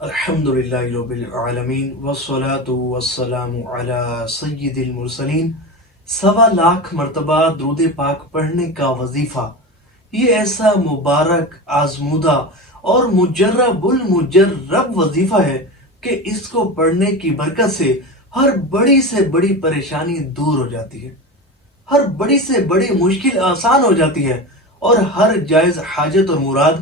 الحمدللہ رب العالمین والصلاة والسلام علی سید المرسلین۔ 1.25 مرتبہ درود پاک پڑھنے کا وظیفہ یہ ایسا مبارک، آزمودہ اور مجرب المجرب وظیفہ ہے کہ اس کو پڑھنے کی برکت سے ہر بڑی سے بڑی پریشانی دور ہو جاتی ہے، ہر بڑی سے بڑی مشکل آسان ہو جاتی ہے اور ہر جائز حاجت اور مراد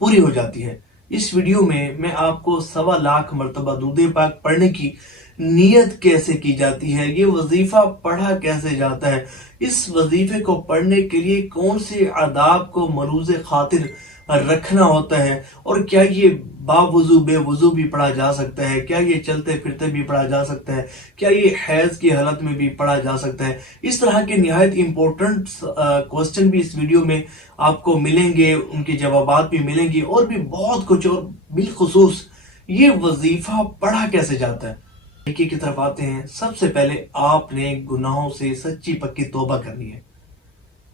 پوری ہو جاتی ہے۔ اس ویڈیو میں آپ کو 1.25 مرتبہ درود پاک پڑھنے کی نیت کیسے کی جاتی ہے، یہ وظیفہ پڑھا کیسے جاتا ہے، اس وظیفے کو پڑھنے کے لیے کون سے آداب کو ملوز خاطر رکھنا ہوتا ہے، اور کیا یہ باوضو بے وضو بھی پڑھا جا سکتا ہے، کیا یہ چلتے پھرتے بھی پڑھا جا سکتا ہے، کیا یہ حیض کی حالت میں بھی پڑھا جا سکتا ہے۔ اس طرح کے نہایت امپورٹنٹ کوسچن بھی اس ویڈیو میں آپ کو ملیں گے، ان کے جوابات بھی ملیں گے، اور بھی بہت کچھ، اور بالخصوص یہ وظیفہ پڑھا کیسے جاتا ہے۔ طریقے کی طرف آتے ہیں۔ سب سے پہلے آپ نے گناہوں سے سچی پکی توبہ کرنی ہے،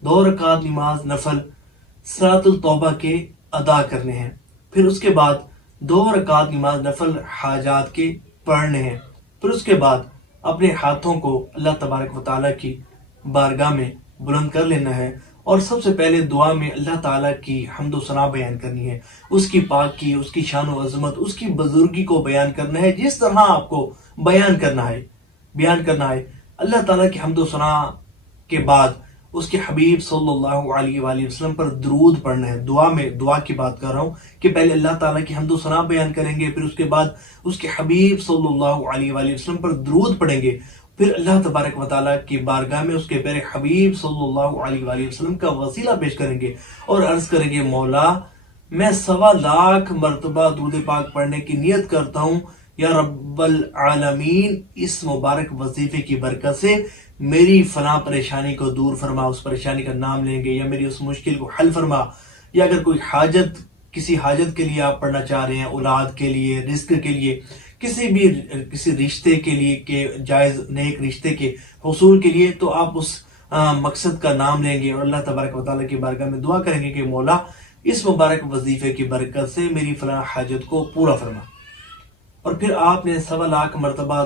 2 رکعت نماز نفل صلاۃ التوبہ کے ادا کرنے ہیں، پھر اس کے بعد 2 رکعت نماز نفل حاجات کے پڑھنے ہیں، پھر اس کے بعد اپنے ہاتھوں کو اللہ تبارک و تعالیٰ کی بارگاہ میں بلند کر لینا ہے، اور سب سے پہلے دعا میں اللہ تعالیٰ کی حمد و ثنا بیان کرنی ہے، اس کی پاکی، اس کی شان و عظمت، اس کی بزرگی کو بیان کرنا ہے، جس طرح آپ کو بیان کرنا ہے۔ اللہ تعالیٰ کی حمد و ثنا کے بعد اس کے حبیب صلی اللہ علیہ وآلہ وسلم پر درود پڑھنا ہے۔ دعا کی بات کر رہا ہوں کہ پہلے اللہ تعالیٰ کی حمد و ثنا بیان کریں گے، پھر اس کے بعد اس کے حبیب صلی اللہ علیہ وآلہ وسلم پر درود پڑھیں گے، پھر اللہ تبارک و تعالیٰ کی بارگاہ میں اس کے پیارے حبیب صلی اللہ علیہ وآلہ وسلم کا وسیلہ پیش کریں گے اور عرض کریں گے، مولا میں 1.25 مرتبہ درود پاک پڑھنے کی نیت کرتا ہوں، یا رب العالمین اس مبارک وظیفے کی برکت سے میری فلاں پریشانی کو دور فرما، اس پریشانی کا نام لیں گے، یا میری اس مشکل کو حل فرما، یا اگر کوئی حاجت، کسی حاجت کے لیے آپ پڑھنا چاہ رہے ہیں، اولاد کے لیے، رزق کے لیے، کسی رشتے کے لیے، کہ جائز نیک رشتے کے حصول کے لیے، تو آپ اس مقصد کا نام لیں گے اور اللہ تبارک و تعالیٰ کی بارگاہ میں دعا کریں گے کہ مولا اس مبارک وظیفے کی برکت سے میری فلاں حاجت کو پورا فرما۔ اور پھر آپ نے 1.25 مرتبہ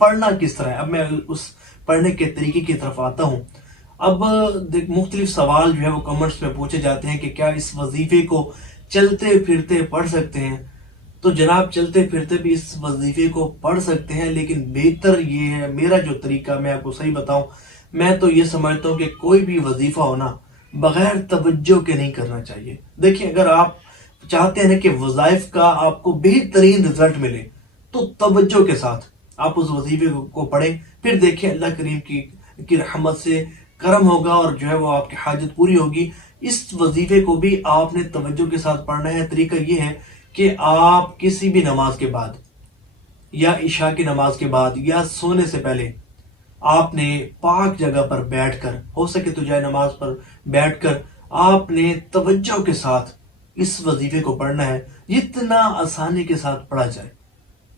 پڑھنا کس طرح ہے، اب میں اس پڑھنے کے طریقے کی طرف آتا ہوں۔ اب مختلف سوال جو ہے وہ کمنٹس میں پوچھے جاتے ہیں کہ کیا اس وظیفے کو چلتے پھرتے پڑھ سکتے ہیں؟ تو جناب چلتے پھرتے بھی اس وظیفے کو پڑھ سکتے ہیں، لیکن بہتر یہ ہے، میرا جو طریقہ میں آپ کو صحیح بتاؤں، میں تو یہ سمجھتا ہوں کہ کوئی بھی وظیفہ ہونا بغیر توجہ کے نہیں کرنا چاہیے۔ دیکھیں، اگر آپ چاہتے ہیں کہ وظائف کا آپ کو بہترین رزلٹ ملے تو توجہ کے ساتھ آپ اس وظیفے کو پڑھیں، پھر دیکھیں اللہ کریم کی رحمت سے کرم ہوگا اور جو ہے وہ آپ کی حاجت پوری ہوگی۔ اس وظیفے کو بھی آپ نے توجہ کے ساتھ پڑھنا ہے۔ طریقہ یہ ہے کہ آپ کسی بھی نماز کے بعد، یا عشاء کی نماز کے بعد، یا سونے سے پہلے آپ نے پاک جگہ پر بیٹھ کر، ہو سکے تو جائے نماز پر بیٹھ کر، آپ نے توجہ کے ساتھ اس وظیفے کو پڑھنا ہے، جتنا آسانی کے ساتھ پڑھا جائے۔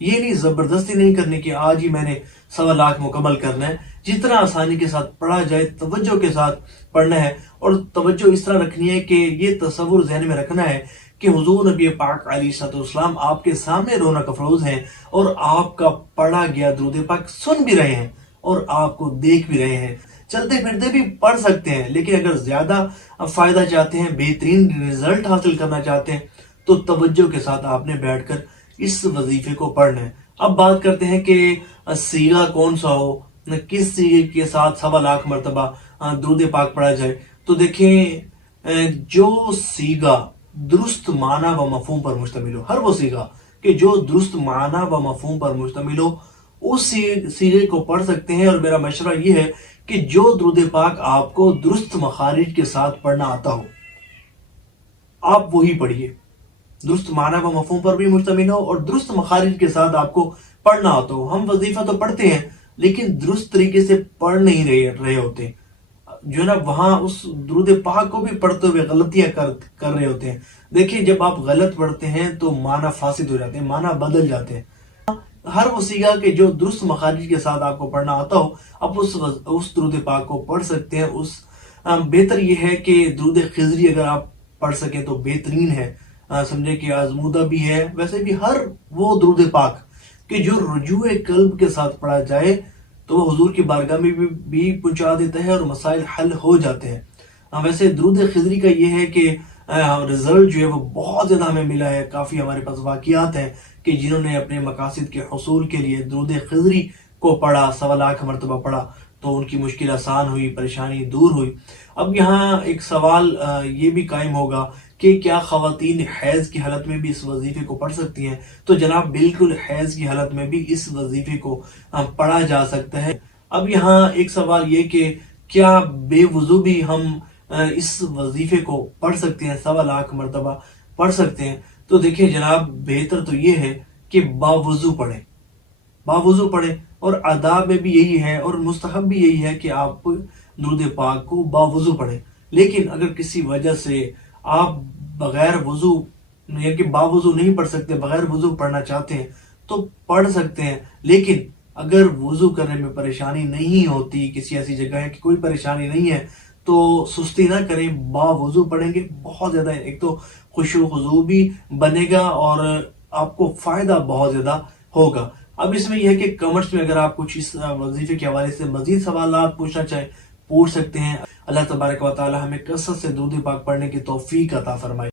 یہ نہیں، زبردستی نہیں کرنے کی آج ہی میں نے 1.25 مکمل کرنا ہے، جتنا آسانی کے ساتھ پڑھا جائے توجہ کے ساتھ پڑھنا ہے، اور توجہ اس طرح رکھنی ہے کہ یہ تصور ذہن میں رکھنا ہے کہ حضور نبی پاک علیہ السلام آپ کے سامنے رونق افروز ہیں، اور آپ کا پڑھا گیا درود پاک سن بھی رہے ہیں اور آپ کو دیکھ بھی رہے ہیں۔ چلتے پھرتے بھی پڑھ سکتے ہیں، لیکن اگر زیادہ فائدہ چاہتے ہیں، بہترین رزلٹ حاصل کرنا چاہتے ہیں، تو توجہ کے ساتھ آپ نے بیٹھ کر اس وظیفے کو پڑھنا ہے۔ اب بات کرتے ہیں کہ سیغہ کون سا ہو، کس سیغے کے ساتھ 1.25 مرتبہ درود پاک پڑھا جائے۔ تو دیکھیں، جو سیغہ درست معنی و مفہوم پر مشتمل ہو، ہر وہ سیغہ کہ جو درست معنی و مفہوم پر مشتمل ہو، اس سیغے کو پڑھ سکتے ہیں۔ اور میرا مشورہ یہ ہے کہ جو درود پاک آپ کو درست مخارج کے ساتھ پڑھنا آتا ہو، آپ وہی پڑھیے، درست معنی و مفہوم پر بھی مشتمل ہو اور درست مخارج کے ساتھ آپ کو پڑھنا آتا ہو۔ ہم وظیفہ تو پڑھتے ہیں لیکن درست طریقے سے پڑھ نہیں رہے ہوتے، جو ہے نا، وہاں اس درود پاک کو بھی پڑھتے ہوئے غلطیاں کر رہے ہوتے ہیں۔ دیکھیں، جب آپ غلط پڑھتے ہیں تو معنی فاسد ہو جاتے ہیں، معنی بدل جاتے ہیں۔ ہر وہ سیغہ کہ جو درست مخارج کے ساتھ آپ کو پڑھنا آتا ہو، آپ اس درود پاک کو پڑھ سکتے ہیں۔ بہتر یہ ہے کہ درود خضری اگر آپ پڑھ سکیں تو بہترین ہے، سمجھے کہ آزمودہ بھی ہے، ویسے بھی ہر وہ درود پاک کہ جو رجوع قلب کے ساتھ پڑھا جائے تو وہ حضور کی بارگاہ میں بھی پہنچا دیتا ہے اور مسائل حل ہو جاتے ہیں۔ ویسے درود خضری کا یہ ہے کہ رزلٹ جو ہے وہ بہت زیادہ ہمیں ملا ہے، کافی ہمارے پاس واقعات ہیں کہ جنہوں نے اپنے مقاصد کے حصول کے لیے درود خضری کو پڑھا، 1.25 مرتبہ پڑھا تو ان کی مشکل آسان ہوئی، پریشانی دور ہوئی۔ اب یہاں ایک سوال یہ بھی قائم ہوگا کہ کیا خواتین حیض کی حالت میں بھی اس وظیفے کو پڑھ سکتی ہیں؟ تو جناب بالکل حیض کی حالت میں بھی اس وظیفے کو پڑھا جا سکتا ہے۔ اب یہاں ایک سوال یہ کہ کیا بے وضو بھی ہم اس وظیفے کو پڑھ سکتے ہیں، 1.25 مرتبہ پڑھ سکتے ہیں؟ تو دیکھیں جناب، بہتر تو یہ ہے کہ باوضو پڑھیں، باوضو پڑھیں، اور آداب میں بھی یہی ہے اور مستحب بھی یہی ہے کہ آپ درود پاک کو باوضو پڑھیں۔ لیکن اگر کسی وجہ سے آپ بغیر وضو یعنی کہ باوضو نہیں پڑھ سکتے، بغیر وضو پڑھنا چاہتے ہیں تو پڑھ سکتے ہیں، لیکن اگر وضو کرنے میں پریشانی نہیں ہوتی، کسی ایسی جگہ ہے کہ کوئی پریشانی نہیں ہے تو سستی نہ کریں، باوضو پڑھیں گے بہت زیادہ ایک تو خشوع و خضوع بھی بنے گا اور آپ کو فائدہ بہت زیادہ ہوگا۔ اب اس میں یہ ہے کہ کمنٹس میں اگر آپ کچھ اس وظیفے کے حوالے سے مزید سوالات پوچھنا چاہیں پوچھ سکتے ہیں۔ اللہ تبارک و تعالی ہمیں کثرت سے درود پاک پڑھنے کی توفیق عطا فرمائے۔